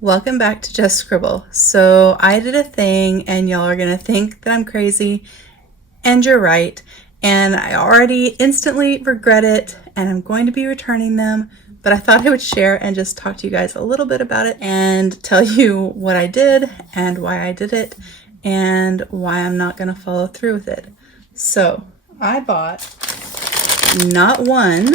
Welcome back to Just Scribble. So I did a thing and y'all are gonna think that I'm crazy, and you're right. And I already instantly regret it and I'm going to be returning them, but I thought I would share and just talk to you guys a little bit about it and tell you what I did and why I did it and why I'm not gonna follow through with it. So I bought not one,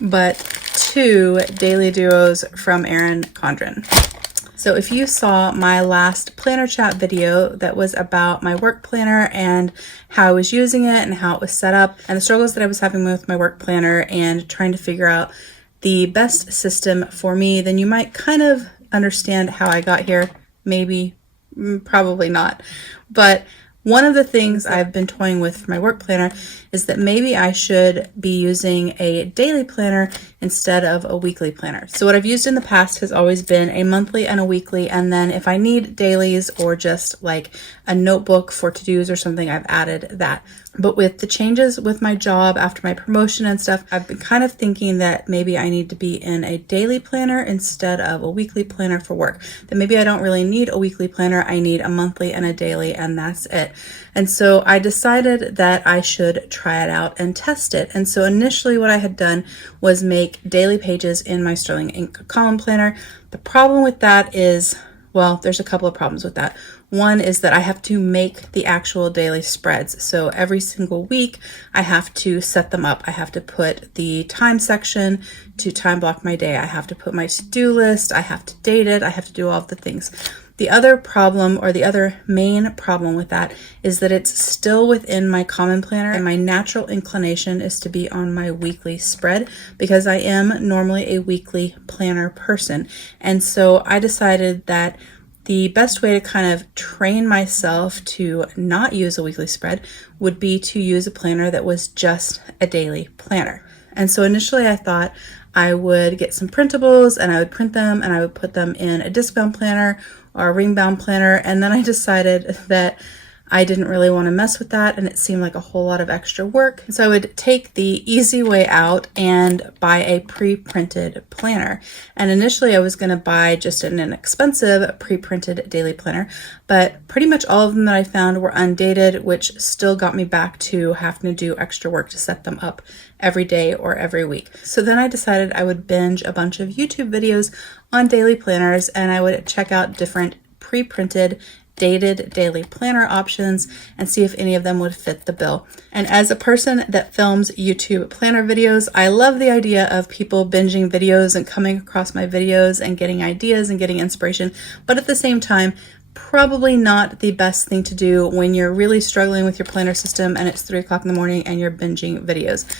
but two daily duos from Erin Condren. So if you saw my last planner chat video that was about my work planner and how I was using it and how it was set up and the struggles that I was having with my work planner and trying to figure out the best system for me, then you might kind of understand how I got here. Maybe, probably not. But one of the things I've been toying with for my work planner is that maybe I should be using a daily planner instead of a weekly planner. So what I've used in the past has always been a monthly and a weekly, and then if I need dailies or just like a notebook for to-dos or something, I've added that. But with the changes with my job after my promotion and stuff, I've been kind of thinking that maybe I need to be in a daily planner instead of a weekly planner for work. That maybe I don't really need a weekly planner, I need a monthly and a daily, and that's it. And so I decided that I should try it out and test it. And so initially what I had done was make daily pages in my Sterling Ink column planner. The problem with that is, well, there's a couple of problems with that. One is that I have to make the actual daily spreads. So every single week I have to set them up. I have to put the time section to time block my day. I have to put my to-do list. I have to date it. I have to do all of the things. The other problem, or the other main problem with that, is that it's still within my common planner, and my natural inclination is to be on my weekly spread because I am normally a weekly planner person. And so I decided that the best way to kind of train myself to not use a weekly spread would be to use a planner that was just a daily planner. And so initially I thought I would get some printables and I would print them and I would put them in a disc-bound planner or a ring-bound planner. And then I decided that I didn't really want to mess with that and it seemed like a whole lot of extra work. So I would take the easy way out and buy a pre-printed planner. And initially I was going to buy just an inexpensive pre-printed daily planner, but pretty much all of them that I found were undated, which still got me back to having to do extra work to set them up every day or every week. So then I decided I would binge a bunch of YouTube videos on daily planners and I would check out different pre-printed dated daily planner options and see if any of them would fit the bill. And as a person that films YouTube planner videos, I love the idea of people binging videos and coming across my videos and getting ideas and getting inspiration, but at the same time, probably not the best thing to do when you're really struggling with your planner system and it's 3 o'clock in the morning and you're binging videos.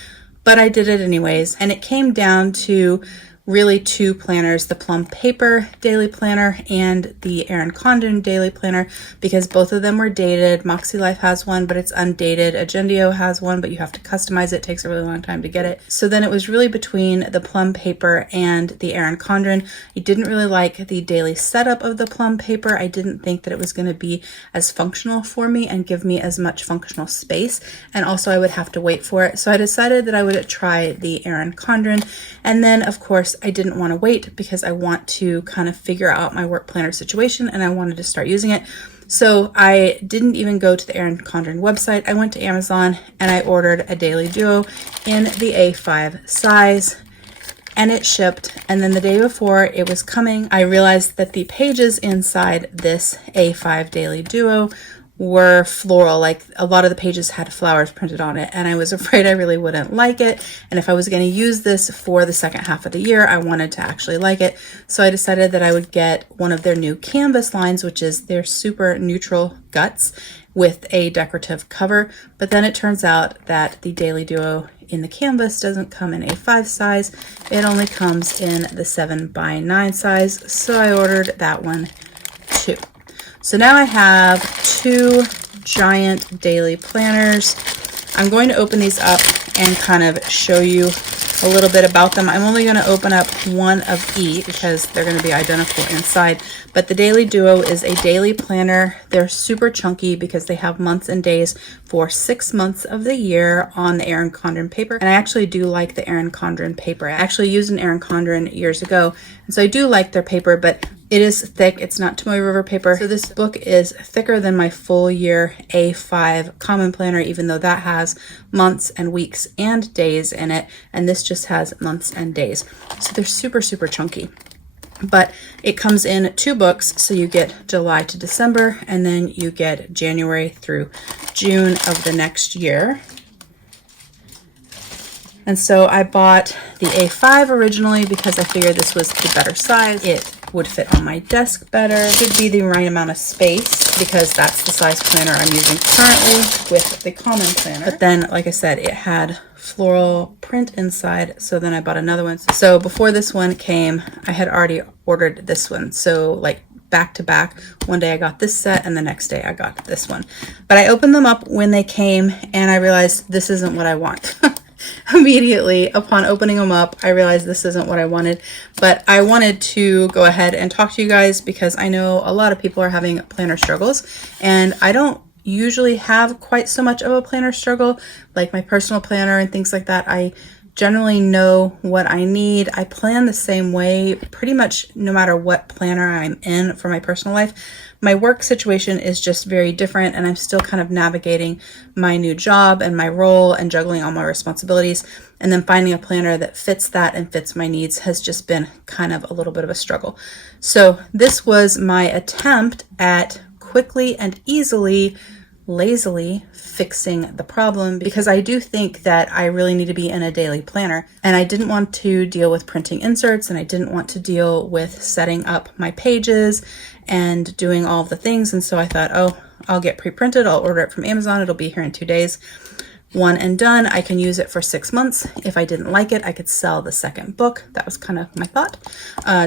But I did it anyways, and it came down to really two planners, the Plum Paper Daily Planner and the Erin Condren Daily Planner, because both of them were dated. Moxie Life has one, but it's undated. Agendio has one, but you have to customize it. It takes a really long time to get it. So then it was really between the Plum Paper and the Erin Condren. I didn't really like the daily setup of the Plum Paper. I didn't think that it was going to be as functional for me and give me as much functional space. And also I would have to wait for it. So I decided that I would try the Erin Condren. And then of course I didn't want to wait because I want to kind of figure out my work planner situation and I wanted to start using it. So I didn't even go to the Erin Condren website. I went to Amazon and I ordered a daily duo in the A5 size and it shipped. And then the day before it was coming, I realized that the pages inside this A5 daily duo were floral, like a lot of the pages had flowers printed on it, and I was afraid I really wouldn't like it. And if I was going to use this for the second half of the year, I wanted to actually like it. So I decided that I would get one of their new canvas lines, which is their super neutral guts with a decorative cover. But then it turns out that the daily duo in the canvas doesn't come in A5 size. It only comes in the 7x9 size. So I ordered that one too. So now I have two giant daily planners. I'm going to open these up and kind of show you a little bit about them. I'm only going to open up one of each because they're going to be identical inside. But the Daily Duo is a daily planner. They're super chunky because they have months and days for 6 months of the year on the Erin Condren paper. And I actually do like the Erin Condren paper. I actually used an Erin Condren years ago, and so I do like their paper, but it is thick. It's not Tomoe River paper. So this book is thicker than my full year A5 common planner, even though that has months and weeks and days in it. And this just has months and days. So they're super, super chunky. But it comes in 2 books. So you get July to December, and then you get January through June of the next year. And so I bought the A5 originally because I figured this was the better size. It would fit on my desk better. Should be the right amount of space because that's the size planner I'm using currently with the common planner. But then, like I said, it had floral print inside, so then I bought another one. So before this one came, I had already ordered this one. So like back to back, one day I got this set and the next day I got this one. But I opened them up when they came and I realized this isn't what I want. Immediately upon opening them up, I realized this isn't what I wanted, but I wanted to go ahead and talk to you guys because I know a lot of people are having planner struggles, and I don't usually have quite so much of a planner struggle, like my personal planner and things like that. I generally know what I need. I plan the same way pretty much no matter what planner I'm in for my personal life. My work situation is just very different, and I'm still kind of navigating my new job and my role and juggling all my responsibilities. And then finding a planner that fits that and fits my needs has just been kind of a little bit of a struggle. So this was my attempt at quickly and easily, lazily fixing the problem, because I do think that I really need to be in a daily planner, and I didn't want to deal with printing inserts, and I didn't want to deal with setting up my pages and doing all of the things. And so I thought, oh, I'll get pre-printed. I'll order it from Amazon. It'll be here in 2 days. One and done. I can use it for 6 months. If I didn't like it, I could sell the second book. That was kind of my thought.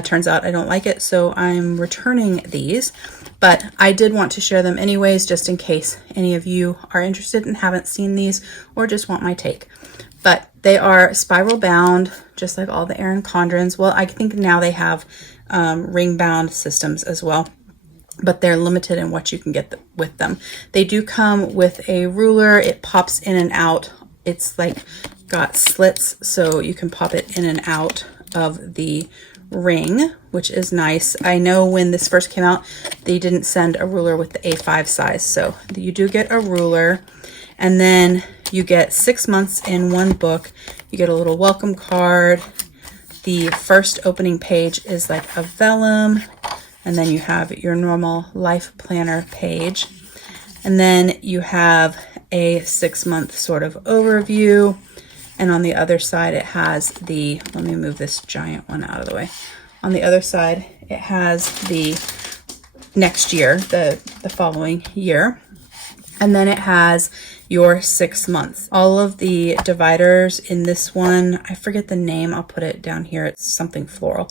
Turns out I don't like it, so I'm returning these. But I did want to share them anyways, just in case any of you are interested and haven't seen these or just want my take. But they are spiral bound, just like all the Erin Condrens. Well, I think now they have ring bound systems as well, but they're limited in what you can get with them. They do come with a ruler. It pops in and out. It's like got slits, so you can pop it in and out of the ring, which is nice. I know when this first came out, they didn't send a ruler with the A5 size, so you do get a ruler. And then you get 6 months in one book. You get a little welcome card. The first opening page is like a vellum, and then you have your normal life planner page. And then you have a 6-month sort of overview. And on the other side, it has the, let me move this giant one out of the way. On the other side, it has the next year, the following year. And then it has your 6 months. All of the dividers in this one, I forget the name, I'll put it down here. It's something floral.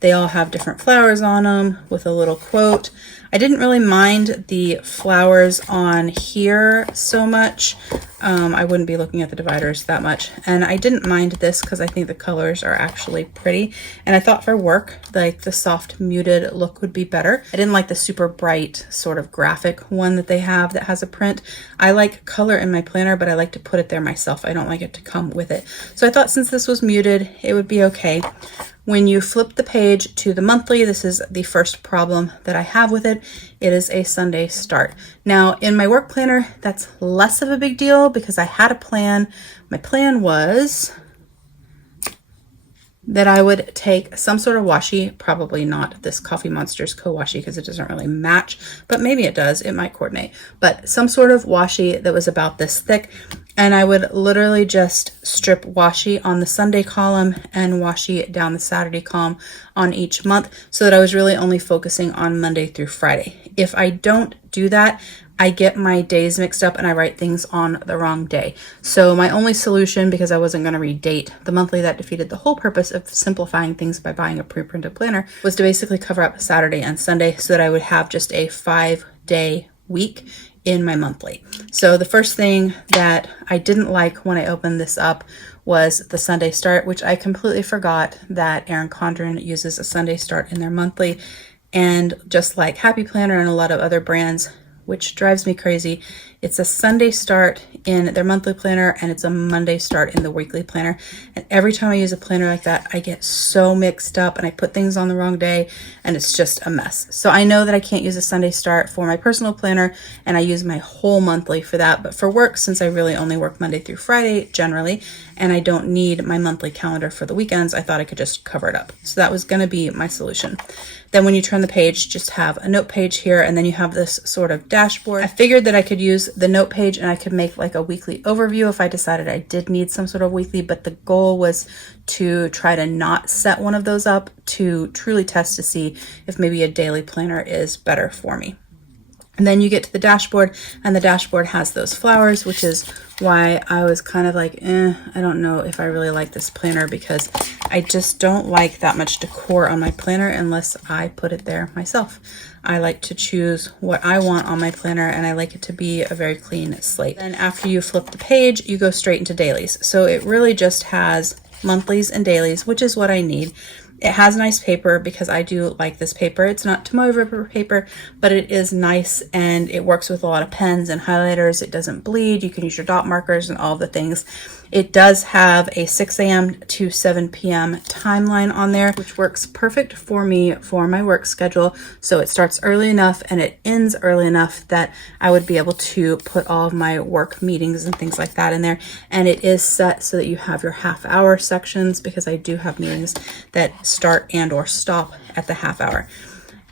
They all have different flowers on them with a little quote. I didn't really mind the flowers on here so much. I wouldn't be looking at the dividers that much. And I didn't mind this because I think the colors are actually pretty. And I thought for work, like the soft muted look would be better. I didn't like the super bright sort of graphic one that they have that has a print. I like color in my planner, but I like to put it there myself. I don't like it to come with it. So I thought since this was muted, it would be okay. When you flip the page to the monthly, this is the first problem that I have with it. It is a Sunday start. Now, in my work planner, that's less of a big deal because I had a plan. My plan was that I would take some sort of washi, probably not this Coffee Monsters co-washi because it doesn't really match, but maybe it does, it might coordinate, but some sort of washi that was about this thick, and I would literally just strip washi on the Sunday column and washi down the Saturday column on each month so that I was really only focusing on Monday through Friday. If I don't do that, I get my days mixed up and I write things on the wrong day. So my only solution, because I wasn't going to redate the monthly, that defeated the whole purpose of simplifying things by buying a pre-printed planner, was to basically cover up Saturday and Sunday so that I would have just a 5-day week in my monthly. So the first thing that I didn't like when I opened this up was the Sunday start, which I completely forgot that Erin Condren uses a Sunday start in their monthly. And just like Happy Planner and a lot of other brands, which drives me crazy, it's a Sunday start in their monthly planner and it's a Monday start in the weekly planner. And every time I use a planner like that, I get so mixed up and I put things on the wrong day and it's just a mess. So I know that I can't use a Sunday start for my personal planner and I use my whole monthly for that. But for work, since I really only work Monday through Friday generally, and I don't need my monthly calendar for the weekends, I thought I could just cover it up. So that was going to be my solution. Then when you turn the page, just have a note page here, and then you have this sort of dashboard. I figured that I could use the note page and I could make like a weekly overview if I decided I did need some sort of weekly, but the goal was to try to not set one of those up, to truly test to see if maybe a daily planner is better for me. And then you get to the dashboard, and the dashboard has those flowers, which is why I was kind of like, I don't know if I really like this planner, because I just don't like that much decor on my planner unless I put it there myself. I like to choose what I want on my planner, and I like it to be a very clean slate. And after you flip the page, you go straight into dailies. So it really just has monthlies and dailies, which is what I need. It has nice paper because I do like this paper. It's not Tomoe River paper, but it is nice and it works with a lot of pens and highlighters. It doesn't bleed. You can use your dot markers and all the things. It does have a 6 a.m. to 7 p.m. timeline on there, which works perfect for me for my work schedule. So it starts early enough and it ends early enough that I would be able to put all of my work meetings and things like that in there. And it is set so that you have your half-hour sections, because I do have meetings that start and or stop at the half hour.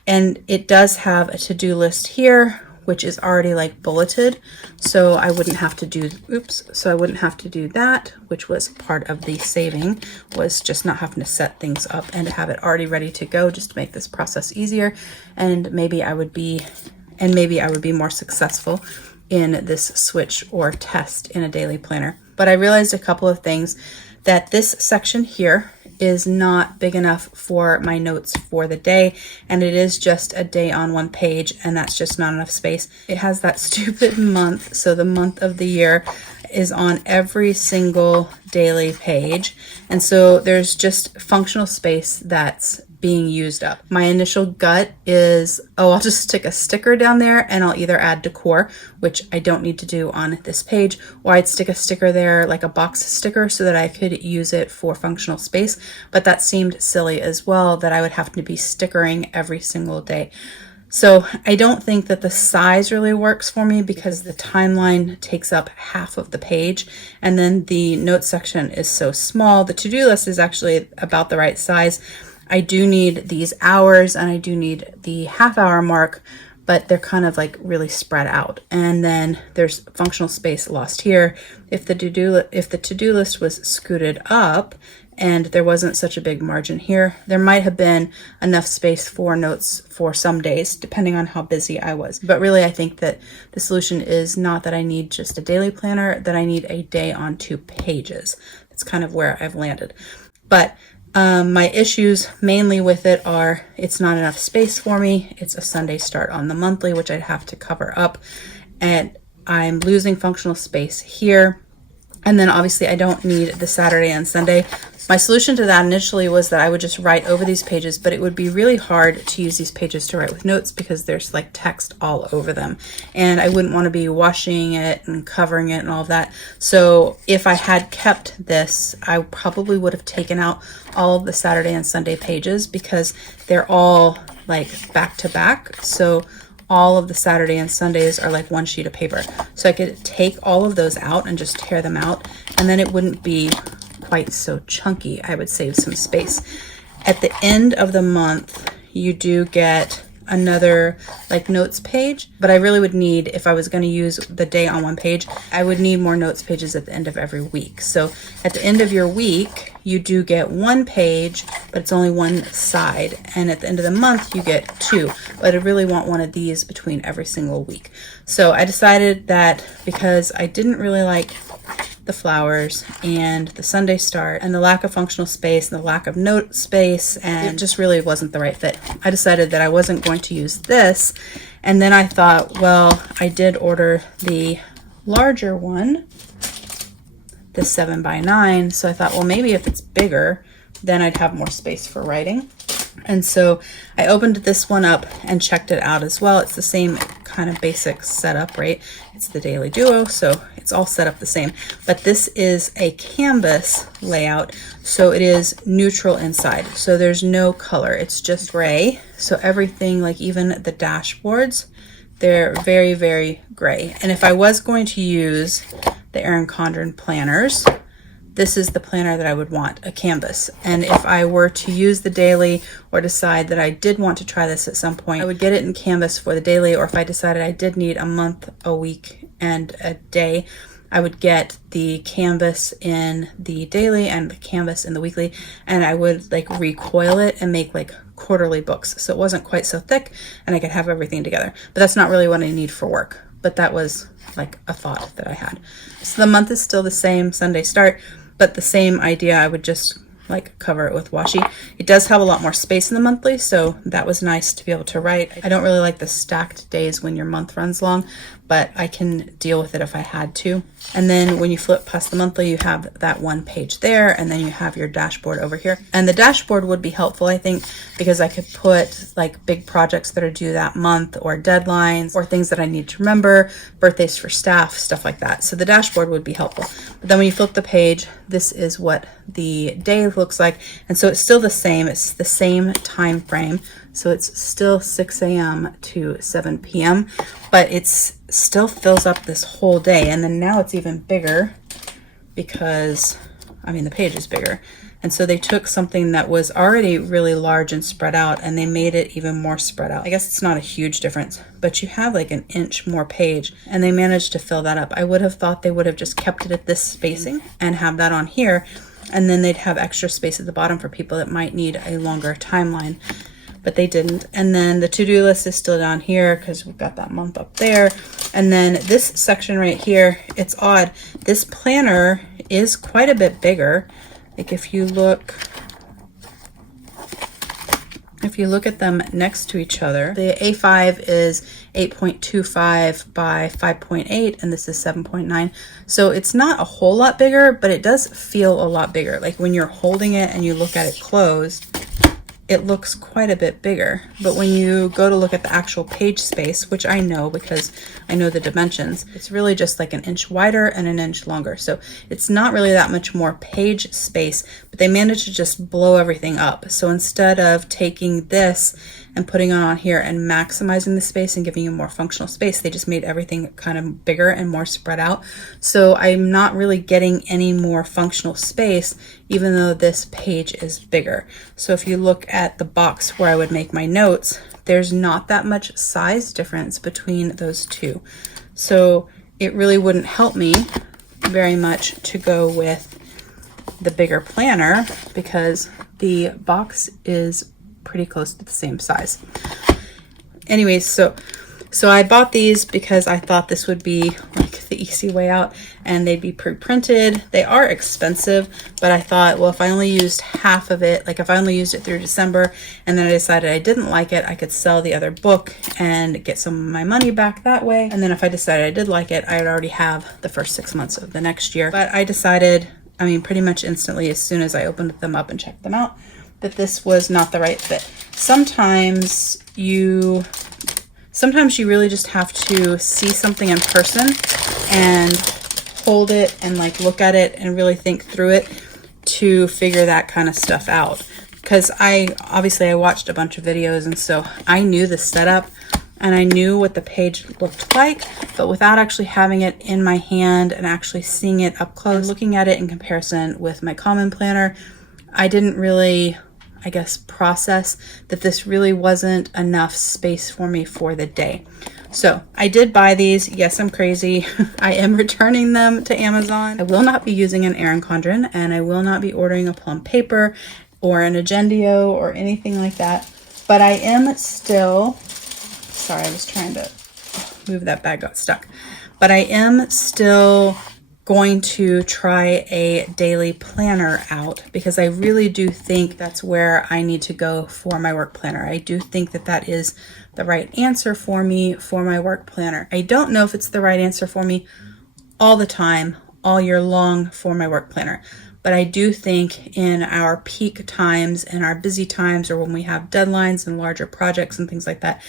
And it does have a to-do list here, which is already like bulleted, so I wouldn't have to do, so I wouldn't have to do that, which was part of the saving, was just not having to set things up and to have it already ready to go, just to make this process easier. And maybe I would be more successful in this switch or test in a daily planner. But I realized a couple of things, that this section here is not big enough for my notes for the day, and it is just a day on one page, and that's just not enough space. It has that stupid month, so the month of the year is on every single daily page, and so there's just functional space that's being used up. My initial gut is, I'll just stick a sticker down there and I'll either add decor, which I don't need to do on this page, or I'd stick a sticker there, like a box sticker, so that I could use it for functional space. But that seemed silly as well, that I would have to be stickering every single day. So I don't think that the size really works for me, because the timeline takes up half of the page, and then the notes section is so small. The to-do list is actually about the right size. I do need these hours and I do need the half-hour mark, but they're kind of like really spread out. And then there's functional space lost here. If the to-do list was scooted up and there wasn't such a big margin here, there might have been enough space for notes for some days, depending on how busy I was. But really, I think that the solution is not that I need just a daily planner, that I need a day on 2 pages. That's kind of where I've landed. But my issues mainly with it are, it's not enough space for me. It's a Sunday start on the monthly, which I'd have to cover up, and I'm losing functional space here. And then obviously I don't need the Saturday and Sunday. My solution to that initially was that I would just write over these pages, but it would be really hard to use these pages to write with notes because there's like text all over them. And I wouldn't want to be washing it and covering it and all of that. So if I had kept this, I probably would have taken out all of the Saturday and Sunday pages, because they're all like back to back. So all of the Saturday and Sundays are like one sheet of paper. So I could take all of those out and just tear them out, and then it wouldn't be quite so chunky. I would save some space. At the end of the month, you do get another like notes page, but I really would need, if I was going to use the day on one page, I would need more notes pages at the end of every week. So at the end of your week, you do get 1 page, but it's only one side. And at the end of the month, you get 2, but I really want one of these between every single week. So I decided that because I didn't really like the flowers and the Sunday start and the lack of functional space and the lack of note space, and it just really wasn't the right fit. I decided that I wasn't going to use this, And then I thought, well, I did order the larger one, the 7x9. So I thought, well, maybe if it's bigger, then I'd have more space for writing. And so I opened this one up and checked it out as well. It's the same kind of basic setup, right? It's the Daily Duo, so it's all set up the same. But this is a canvas layout, so it is neutral inside. So there's no color, it's just gray. So everything, like even the dashboards, they're very, very gray. And if I was going to use the Erin Condren planners, this is the planner that I would want, a canvas. And if I were to use the daily or decide that I did want to try this at some point, I would get it in canvas for the daily, or if I decided I did need a month, a week, and a day, I would get the canvas in the daily and the canvas in the weekly, and I would like recoil it and make like quarterly books. So it wasn't quite so thick and I could have everything together. But that's not really what I need for work. But that was like a thought that I had. So the month is still the same, Sunday start, but the same idea. I would just like cover it with washi. It does have a lot more space in the monthly, so that was nice to be able to write. I don't really like the stacked days when your month runs long, but I can deal with it if I had to. And then when you flip past the monthly, you have that one page there, and then you have your dashboard over here. And the dashboard would be helpful, I think, because I could put like big projects that are due that month, or deadlines, or things that I need to remember, birthdays for staff, stuff like that. So the dashboard would be helpful. But then when you flip the page, this is what the day looks like. And so it's still the same. It's the same time frame. So it's still 6 a.m. to 7 p.m., but it's still fills up this whole day. And then now it's even bigger because, I mean, the page is bigger. And so they took something that was already really large and spread out, and they made it even more spread out. I guess it's not a huge difference, but you have like an inch more page, and they managed to fill that up. I would have thought they would have just kept it at this spacing and have that on here, and then they'd have extra space at the bottom for people that might need a longer timeline. But they didn't. And then the to-do list is still down here because we've got that month up there. And then this section right here, it's odd. This planner is quite a bit bigger. Like if you look at them next to each other, the A5 is 8.25 by 5.8, and this is 7.9. So it's not a whole lot bigger, but it does feel a lot bigger. Like when you're holding it and you look at it closed, it looks quite a bit bigger. But when you go to look at the actual page space, which I know because I know the dimensions, it's really just like an inch wider and an inch longer. So it's not really that much more page space, but they managed to just blow everything up. So instead of taking this and putting it on here and maximizing the space and giving you more functional space, they just made everything kind of bigger and more spread out. So I'm not really getting any more functional space, even though this page is bigger. So if you look at the box where I would make my notes, there's not that much size difference between those two. So it really wouldn't help me very much to go with the bigger planner because the box is pretty close to the same size. Anyways, so I bought these because I thought this would be like the easy way out, and they'd be pre-printed. They are expensive, but I thought, well, if I only used half of it, like if I only used it through December and then I decided I didn't like it, I could sell the other book and get some of my money back that way. And then if I decided I did like it, I'd already have the first 6 months of the next year. But I decided, I mean, pretty much instantly as soon as I opened them up and checked them out, that this was not the right fit. Sometimes you really just have to see something in person and hold it and like look at it and really think through it to figure that kind of stuff out. Because I watched a bunch of videos, and so I knew the setup and I knew what the page looked like, but without actually having it in my hand and actually seeing it up close, looking at it in comparison with my common planner, I didn't really, I guess, process that this really wasn't enough space for me for the day. So I did buy these. Yes, I'm crazy. I am returning them to Amazon. I will not be using an Erin Condren, and I will not be ordering a plum paper or an Agendio or anything like that. But I am still, sorry, I was trying to move that bag, got stuck. But I am still going to try a daily planner out because I really do think that's where I need to go for my work planner. I do think that that is the right answer for me for my work planner. I don't know if it's the right answer for me all the time, all year long for my work planner. But I do think in our peak times and our busy times, or when we have deadlines and larger projects and things like that,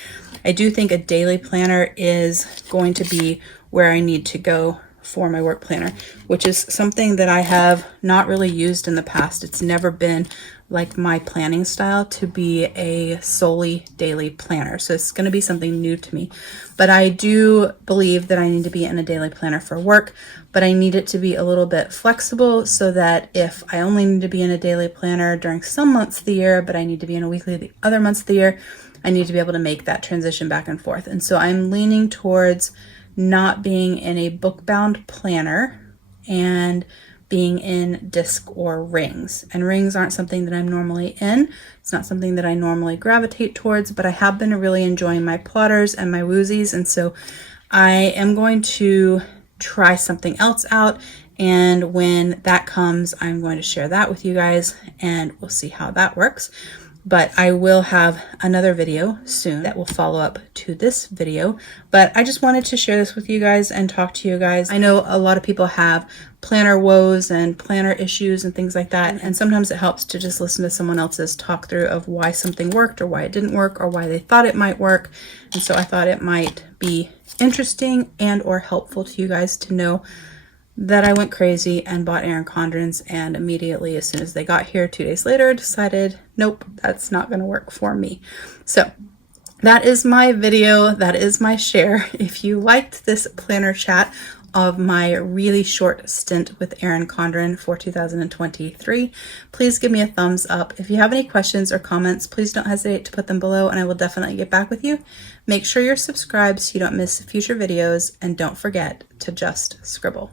I do think a daily planner is going to be where I need to go for my work planner, which is something that I have not really used in the past. It's never been like my planning style to be a solely daily planner. So it's going to be something new to me. But I do believe that I need to be in a daily planner for work, but I need it to be a little bit flexible so that if I only need to be in a daily planner during some months of the year, but I need to be in a weekly the other months of the year, I need to be able to make that transition back and forth. And so I'm leaning towards not being in a book-bound planner and being in disc or rings. And rings aren't something that I'm normally in. It's not something that I normally gravitate towards, but I have been really enjoying my plotters and my woozies. And so I am going to try something else out. And when that comes, I'm going to share that with you guys and we'll see how that works. But I will have another video soon that will follow up to this video. But I just wanted to share this with you guys and talk to you guys. I know a lot of people have planner woes and planner issues and things like that. And sometimes it helps to just listen to someone else's talk through of why something worked or why it didn't work or why they thought it might work. And so I thought it might be interesting and or helpful to you guys to know that I went crazy and bought Erin Condrens, and immediately as soon as they got here 2 days later decided, nope, that's not going to work for me. So that is my video. That is my share. If you liked this planner chat of my really short stint with Erin Condren for 2023, please give me a thumbs up. If you have any questions or comments, please don't hesitate to put them below and I will definitely get back with you. Make sure you're subscribed so you don't miss future videos, and don't forget to just scribble.